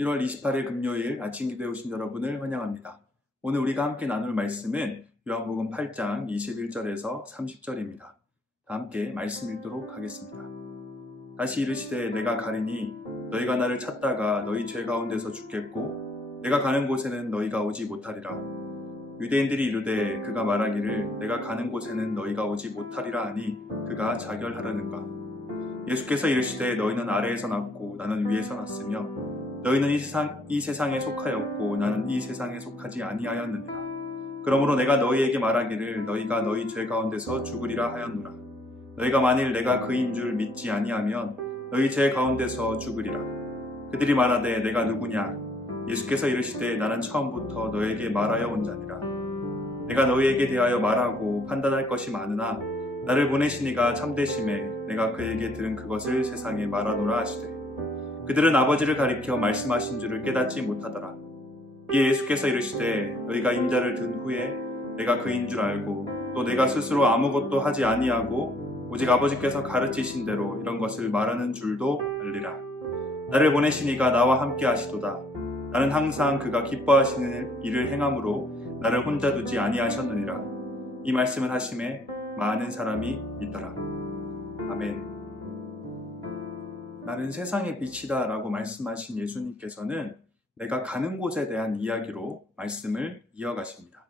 1월 28일 금요일 아침 기도에 오신 여러분을 환영합니다. 오늘 우리가 함께 나눌 말씀은 요한복음 8장 21절에서 30절입니다. 다 함께 말씀 읽도록 하겠습니다. 다시 이르시되 내가 가리니 너희가 나를 찾다가 너희 죄 가운데서 죽겠고 내가 가는 곳에는 너희가 오지 못하리라. 유대인들이 이르되 그가 말하기를 내가 가는 곳에는 너희가 오지 못하리라 하니 그가 자결하려는가. 예수께서 이르시되 너희는 아래에서 났고 나는 위에서 났으며 너희는 이 세상에 속하였고 나는 이 세상에 속하지 아니하였느니라. 그러므로 내가 너희에게 말하기를 너희가 너희 죄 가운데서 죽으리라 하였노라. 너희가 만일 내가 그인 줄 믿지 아니하면 너희 죄 가운데서 죽으리라. 그들이 말하되 내가 누구냐? 예수께서 이르시되 나는 처음부터 너희에게 말하여 온 자니라. 내가 너희에게 대하여 말하고 판단할 것이 많으나 나를 보내시니가 참되심에 내가 그에게 들은 그것을 세상에 말하노라 하시되 그들은 아버지를 가리켜 말씀하신 줄을 깨닫지 못하더라. 이에 예수께서 이르시되 너희가 임자를 든 후에 내가 그인 줄 알고 또 내가 스스로 아무것도 하지 아니하고 오직 아버지께서 가르치신 대로 이런 것을 말하는 줄도 알리라. 나를 보내시니가 나와 함께 하시도다. 나는 항상 그가 기뻐하시는 일을 행함으로 나를 혼자 두지 아니하셨느니라. 이 말씀을 하심에 많은 사람이 믿더라. 아멘. 나는 세상의 빛이다 라고 말씀하신 예수님께서는 내가 가는 곳에 대한 이야기로 말씀을 이어가십니다.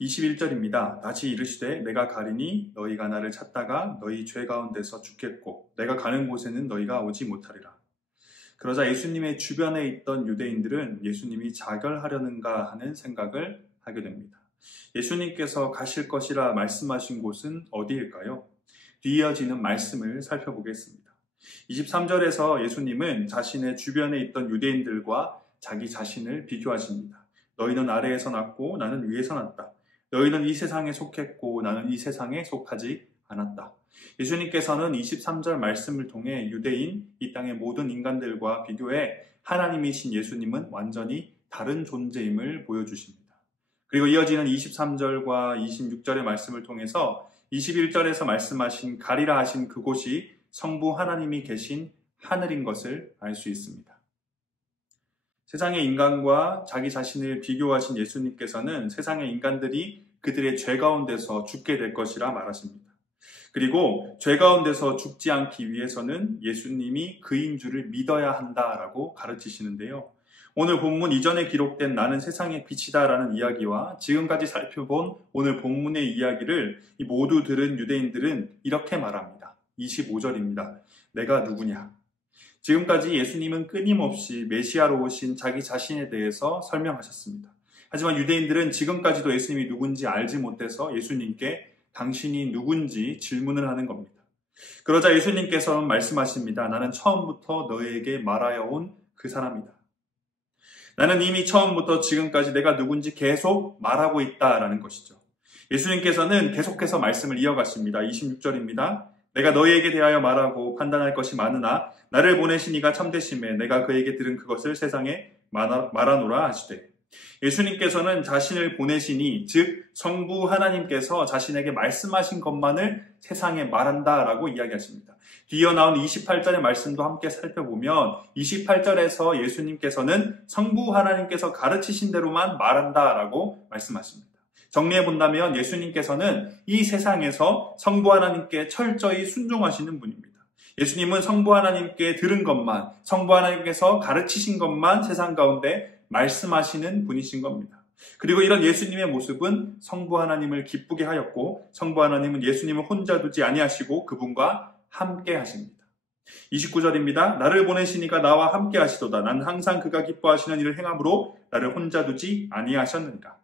21절입니다. 다시 이르시되 내가 가리니 너희가 나를 찾다가 너희 죄 가운데서 죽겠고 내가 가는 곳에는 너희가 오지 못하리라. 그러자 예수님의 주변에 있던 유대인들은 예수님이 자결하려는가 하는 생각을 하게 됩니다. 예수님께서 가실 것이라 말씀하신 곳은 어디일까요? 뒤이어지는 말씀을 살펴보겠습니다. 23절에서 예수님은 자신의 주변에 있던 유대인들과 자기 자신을 비교하십니다. 너희는 아래에서 났고 나는 위에서 났다. 너희는 이 세상에 속했고 나는 이 세상에 속하지 않았다. 예수님께서는 23절 말씀을 통해 유대인, 이 땅의 모든 인간들과 비교해 하나님이신 예수님은 완전히 다른 존재임을 보여주십니다. 그리고 이어지는 23절과 26절의 말씀을 통해서 21절에서 말씀하신 가리라 하신 그곳이 성부 하나님이 계신 하늘인 것을 알 수 있습니다. 세상의 인간과 자기 자신을 비교하신 예수님께서는 세상의 인간들이 그들의 죄 가운데서 죽게 될 것이라 말하십니다. 그리고 죄 가운데서 죽지 않기 위해서는 예수님이 그인 줄을 믿어야 한다라고 가르치시는데요. 오늘 본문 이전에 기록된 나는 세상의 빛이다라는 이야기와 지금까지 살펴본 오늘 본문의 이야기를 모두 들은 유대인들은 이렇게 말합니다. 25절입니다. 내가 누구냐? 지금까지 예수님은 끊임없이 메시아로 오신 자기 자신에 대해서 설명하셨습니다. 하지만 유대인들은 지금까지도 예수님이 누군지 알지 못해서 예수님께 당신이 누군지 질문을 하는 겁니다. 그러자 예수님께서는 말씀하십니다. 나는 처음부터 너희에게 말하여 온 그 사람이다. 나는 이미 처음부터 지금까지 내가 누군지 계속 말하고 있다라는 것이죠. 예수님께서는 계속해서 말씀을 이어가십니다. 26절입니다. 내가 너희에게 대하여 말하고 판단할 것이 많으나 나를 보내신 이가 참되심에 내가 그에게 들은 그것을 세상에 말하노라 하시되 예수님께서는 자신을 보내시니 즉 성부 하나님께서 자신에게 말씀하신 것만을 세상에 말한다라고 이야기하십니다. 뒤이어 나온 28절의 말씀도 함께 살펴보면 28절에서 예수님께서는 성부 하나님께서 가르치신 대로만 말한다라고 말씀하십니다. 정리해 본다면 예수님께서는 이 세상에서 성부 하나님께 철저히 순종하시는 분입니다. 예수님은 성부 하나님께 들은 것만, 성부 하나님께서 가르치신 것만 세상 가운데 말씀하시는 분이신 겁니다. 그리고 이런 예수님의 모습은 성부 하나님을 기쁘게 하였고 성부 하나님은 예수님을 혼자 두지 아니하시고 그분과 함께 하십니다. 29절입니다. 나를 보내시니가 나와 함께 하시도다. 난 항상 그가 기뻐하시는 일을 행함으로 나를 혼자 두지 아니하셨느니라.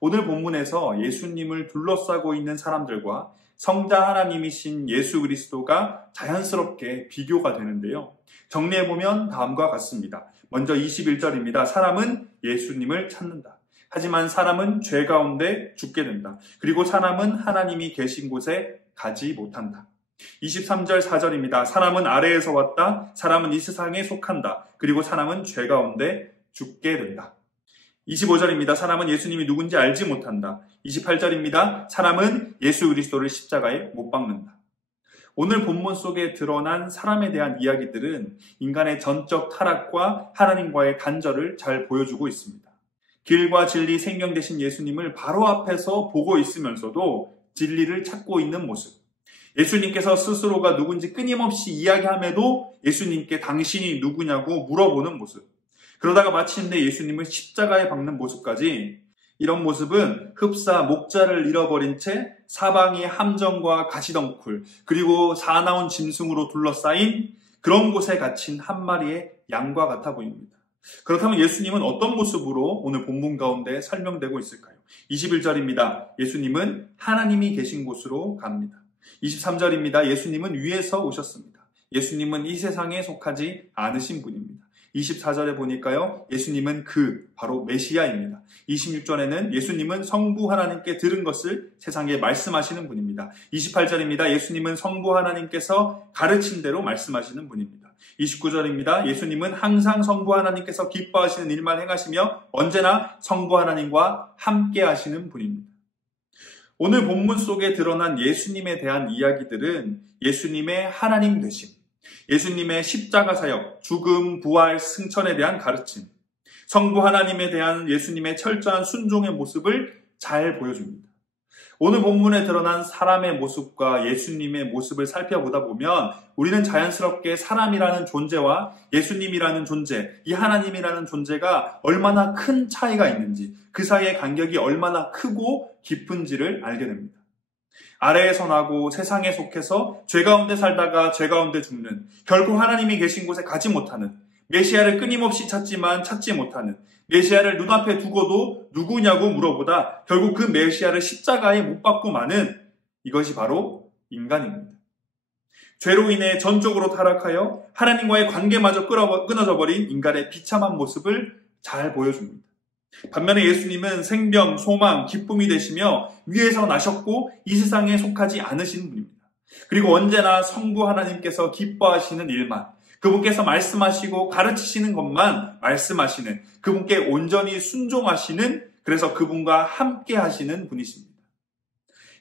오늘 본문에서 예수님을 둘러싸고 있는 사람들과 성자 하나님이신 예수 그리스도가 자연스럽게 비교가 되는데요. 정리해보면 다음과 같습니다. 먼저 21절입니다. 사람은 예수님을 찾는다. 하지만 사람은 죄 가운데 죽게 된다. 그리고 사람은 하나님이 계신 곳에 가지 못한다. 23절 4절입니다. 사람은 아래에서 왔다. 사람은 이 세상에 속한다. 그리고 사람은 죄 가운데 죽게 된다. 25절입니다. 사람은 예수님이 누군지 알지 못한다. 28절입니다. 사람은 예수 그리스도를 십자가에 못 박는다. 오늘 본문 속에 드러난 사람에 대한 이야기들은 인간의 전적 타락과 하나님과의 단절을 잘 보여주고 있습니다. 길과 진리 생명 되신 예수님을 바로 앞에서 보고 있으면서도 진리를 찾고 있는 모습. 예수님께서 스스로가 누군지 끊임없이 이야기함에도 예수님께 당신이 누구냐고 물어보는 모습. 그러다가 마침내 예수님을 십자가에 박는 모습까지, 이런 모습은 흡사 목자를 잃어버린 채 사방이 함정과 가시덩굴 그리고 사나운 짐승으로 둘러싸인 그런 곳에 갇힌 한 마리의 양과 같아 보입니다. 그렇다면 예수님은 어떤 모습으로 오늘 본문 가운데 설명되고 있을까요? 21절입니다. 예수님은 하나님이 계신 곳으로 갑니다. 23절입니다. 예수님은 위에서 오셨습니다. 예수님은 이 세상에 속하지 않으신 분입니다. 24절에 보니까요, 예수님은 바로 메시아입니다. 26절에는 예수님은 성부 하나님께 들은 것을 세상에 말씀하시는 분입니다. 28절입니다. 예수님은 성부 하나님께서 가르친 대로 말씀하시는 분입니다. 29절입니다. 예수님은 항상 성부 하나님께서 기뻐하시는 일만 행하시며 언제나 성부 하나님과 함께 하시는 분입니다. 오늘 본문 속에 드러난 예수님에 대한 이야기들은 예수님의 하나님 되심, 예수님의 십자가 사역, 죽음, 부활, 승천에 대한 가르침, 성부 하나님에 대한 예수님의 철저한 순종의 모습을 잘 보여줍니다. 오늘 본문에 드러난 사람의 모습과 예수님의 모습을 살펴보다 보면 우리는 자연스럽게 사람이라는 존재와 예수님이라는 존재, 이 하나님이라는 존재가 얼마나 큰 차이가 있는지, 그 사이의 간격이 얼마나 크고 깊은지를 알게 됩니다. 아래에서 나고 세상에 속해서 죄 가운데 살다가 죄 가운데 죽는, 결국 하나님이 계신 곳에 가지 못하는, 메시아를 끊임없이 찾지만 찾지 못하는, 메시아를 눈앞에 두고도 누구냐고 물어보다 결국 그 메시아를 십자가에 못 박고 마는, 이것이 바로 인간입니다. 죄로 인해 전적으로 타락하여 하나님과의 관계마저 끊어져 버린 인간의 비참한 모습을 잘 보여줍니다. 반면에 예수님은 생명, 소망, 기쁨이 되시며 위에서 나셨고 이 세상에 속하지 않으신 분입니다. 그리고 언제나 성부 하나님께서 기뻐하시는 일만, 그분께서 말씀하시고 가르치시는 것만 말씀하시는, 그분께 온전히 순종하시는, 그래서 그분과 함께 하시는 분이십니다.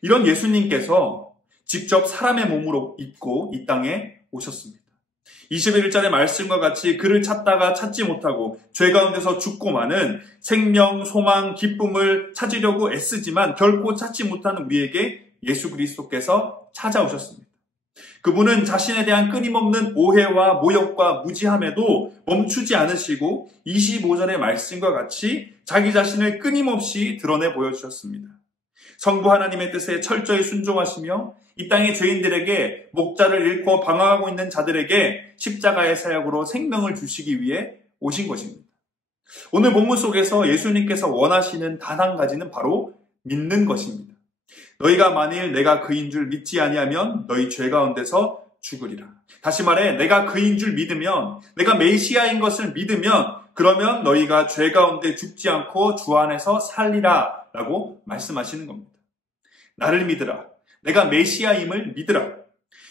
이런 예수님께서 직접 사람의 몸으로 입고 이 땅에 오셨습니다. 21절의 말씀과 같이 그를 찾다가 찾지 못하고 죄 가운데서 죽고 마는, 생명, 소망, 기쁨을 찾으려고 애쓰지만 결코 찾지 못하는 우리에게 예수 그리스도께서 찾아오셨습니다. 그분은 자신에 대한 끊임없는 오해와 모욕과 무지함에도 멈추지 않으시고 25절의 말씀과 같이 자기 자신을 끊임없이 드러내 보여주셨습니다. 성부 하나님의 뜻에 철저히 순종하시며 이 땅의 죄인들에게, 목자를 잃고 방황하고 있는 자들에게 십자가의 사역으로 생명을 주시기 위해 오신 것입니다. 오늘 본문 속에서 예수님께서 원하시는 단 한 가지는 바로 믿는 것입니다. 너희가 만일 내가 그인 줄 믿지 아니하면 너희 죄 가운데서 죽으리라. 다시 말해, 내가 그인 줄 믿으면, 내가 메시아인 것을 믿으면, 그러면 너희가 죄 가운데 죽지 않고 주 안에서 살리라 라고 말씀하시는 겁니다. 나를 믿으라. 내가 메시아임을 믿으라.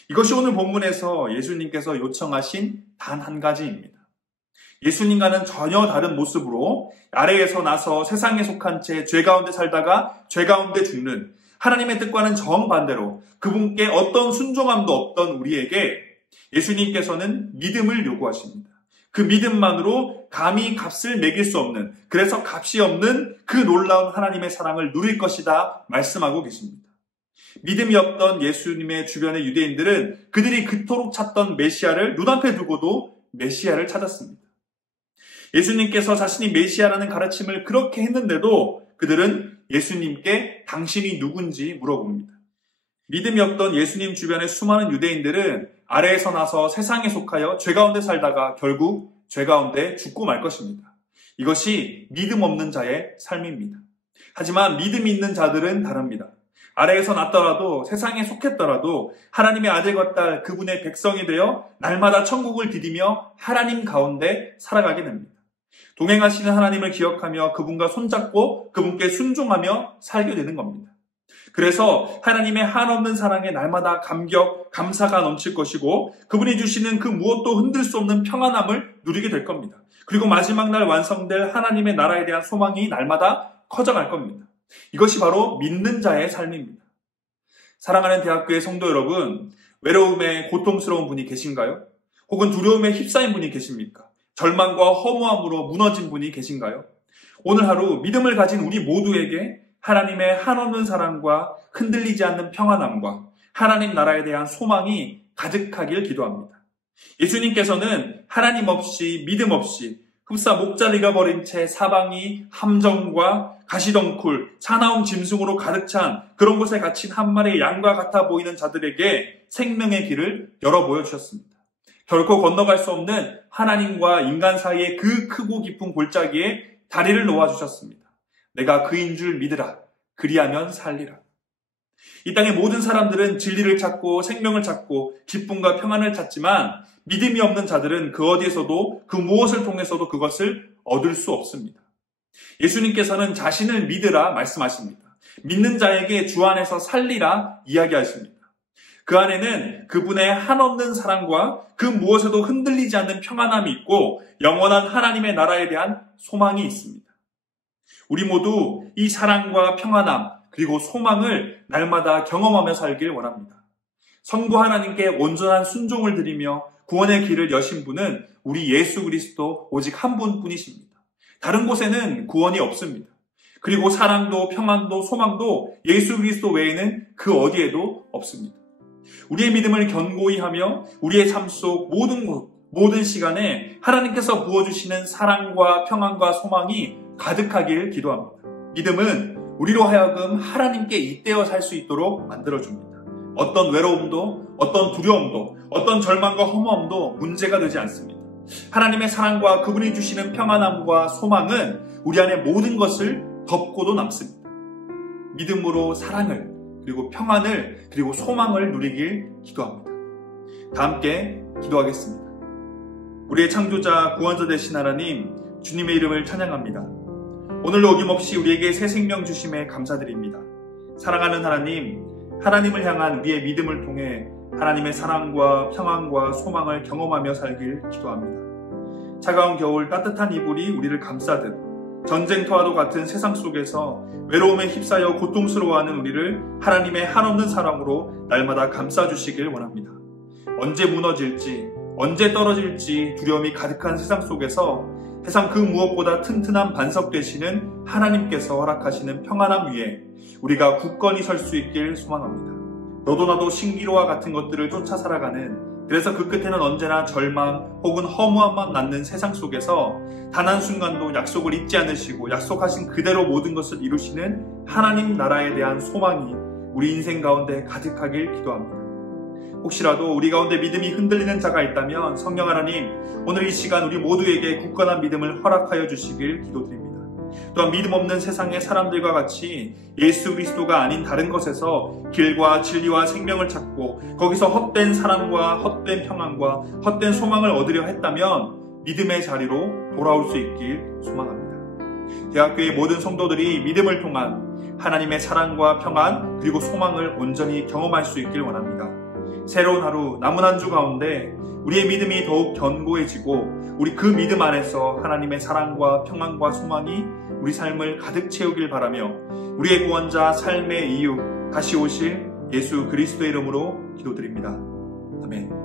이것이 오늘 본문에서 예수님께서 요청하신 단 한 가지입니다. 예수님과는 전혀 다른 모습으로 아래에서 나서 세상에 속한 채 죄 가운데 살다가 죄 가운데 죽는, 하나님의 뜻과는 정반대로 그분께 어떤 순종함도 없던 우리에게 예수님께서는 믿음을 요구하십니다. 그 믿음만으로 감히 값을 매길 수 없는, 그래서 값이 없는 그 놀라운 하나님의 사랑을 누릴 것이다 말씀하고 계십니다. 믿음이 없던 예수님의 주변의 유대인들은 그들이 그토록 찾던 메시아를 눈앞에 두고도 메시아를 찾았습니다. 예수님께서 자신이 메시아라는 가르침을 그렇게 했는데도 그들은 예수님께 당신이 누군지 물어봅니다. 믿음이 없던 예수님 주변의 수많은 유대인들은 아래에서 나서 세상에 속하여 죄 가운데 살다가 결국 죄 가운데 죽고 말 것입니다. 이것이 믿음 없는 자의 삶입니다. 하지만 믿음이 있는 자들은 다릅니다. 아래에서 났더라도, 세상에 속했더라도 하나님의 아들과 딸, 그분의 백성이 되어 날마다 천국을 디디며 하나님 가운데 살아가게 됩니다. 동행하시는 하나님을 기억하며 그분과 손잡고 그분께 순종하며 살게 되는 겁니다. 그래서 하나님의 한없는 사랑에 날마다 감격, 감사가 넘칠 것이고 그분이 주시는 그 무엇도 흔들 수 없는 평안함을 누리게 될 겁니다. 그리고 마지막 날 완성될 하나님의 나라에 대한 소망이 날마다 커져갈 겁니다. 이것이 바로 믿는 자의 삶입니다. 사랑하는 대학교의 성도 여러분, 외로움에 고통스러운 분이 계신가요? 혹은 두려움에 휩싸인 분이 계십니까? 절망과 허무함으로 무너진 분이 계신가요? 오늘 하루 믿음을 가진 우리 모두에게 하나님의 한없는 사랑과 흔들리지 않는 평안함과 하나님 나라에 대한 소망이 가득하길 기도합니다. 예수님께서는 하나님 없이 믿음 없이 흡사 목자리가 버린 채 사방이 함정과 가시덩굴, 사나운 짐승으로 가득 찬 그런 곳에 갇힌 한 마리의 양과 같아 보이는 자들에게 생명의 길을 열어 보여주셨습니다. 결코 건너갈 수 없는 하나님과 인간 사이의 그 크고 깊은 골짜기에 다리를 놓아주셨습니다. 내가 그인 줄 믿으라. 그리하면 살리라. 이 땅의 모든 사람들은 진리를 찾고 생명을 찾고 기쁨과 평안을 찾지만 믿음이 없는 자들은 그 어디에서도 그 무엇을 통해서도 그것을 얻을 수 없습니다. 예수님께서는 자신을 믿으라 말씀하십니다. 믿는 자에게 주 안에서 살리라 이야기하십니다. 그 안에는 그분의 한없는 사랑과 그 무엇에도 흔들리지 않는 평안함이 있고 영원한 하나님의 나라에 대한 소망이 있습니다. 우리 모두 이 사랑과 평안함 그리고 소망을 날마다 경험하며 살길 원합니다. 성부 하나님께 온전한 순종을 드리며 구원의 길을 여신 분은 우리 예수 그리스도 오직 한 분뿐이십니다. 다른 곳에는 구원이 없습니다. 그리고 사랑도 평안도 소망도 예수 그리스도 외에는 그 어디에도 없습니다. 우리의 믿음을 견고히 하며 우리의 삶 속 모든 시간에 하나님께서 부어주시는 사랑과 평안과 소망이 가득하길 기도합니다. 믿음은 우리로 하여금 하나님께 잇대어 살 수 있도록 만들어줍니다. 어떤 외로움도 어떤 두려움도 어떤 절망과 허무함도 문제가 되지 않습니다. 하나님의 사랑과 그분이 주시는 평안함과 소망은 우리 안에 모든 것을 덮고도 남습니다. 믿음으로 사랑을 그리고 평안을 그리고 소망을 누리길 기도합니다. 다 함께 기도하겠습니다. 우리의 창조자 구원자 되신 하나님 주님의 이름을 찬양합니다. 오늘도 어김없이 우리에게 새 생명 주심에 감사드립니다. 사랑하는 하나님, 하나님을 향한 우리의 믿음을 통해 하나님의 사랑과 평안과 소망을 경험하며 살길 기도합니다. 차가운 겨울 따뜻한 이불이 우리를 감싸듯 전쟁터와도 같은 세상 속에서 외로움에 휩싸여 고통스러워하는 우리를 하나님의 한없는 사랑으로 날마다 감싸주시길 원합니다. 언제 무너질지 언제 떨어질지 두려움이 가득한 세상 속에서 세상 그 무엇보다 튼튼한 반석 되시는 하나님께서 허락하시는 평안함 위에 우리가 굳건히 설 수 있길 소망합니다. 너도 나도 신기루와 같은 것들을 쫓아 살아가는 그래서 그 끝에는 언제나 절망 혹은 허무함만 낳는 세상 속에서 단 한순간도 약속을 잊지 않으시고 약속하신 그대로 모든 것을 이루시는 하나님 나라에 대한 소망이 우리 인생 가운데 가득하길 기도합니다. 혹시라도 우리 가운데 믿음이 흔들리는 자가 있다면 성령 하나님 오늘 이 시간 우리 모두에게 굳건한 믿음을 허락하여 주시길 기도드립니다. 또한 믿음 없는 세상의 사람들과 같이 예수 그리스도가 아닌 다른 것에서 길과 진리와 생명을 찾고 거기서 헛된 사랑과 헛된 평안과 헛된 소망을 얻으려 했다면 믿음의 자리로 돌아올 수 있길 소망합니다. 대학교의 모든 성도들이 믿음을 통한 하나님의 사랑과 평안 그리고 소망을 온전히 경험할 수 있길 원합니다. 새로운 하루 남은 한 주 가운데 우리의 믿음이 더욱 견고해지고 우리 그 믿음 안에서 하나님의 사랑과 평안과 소망이 우리 삶을 가득 채우길 바라며 우리의 구원자 삶의 이유 다시 오실 예수 그리스도의 이름으로 기도드립니다. 아멘.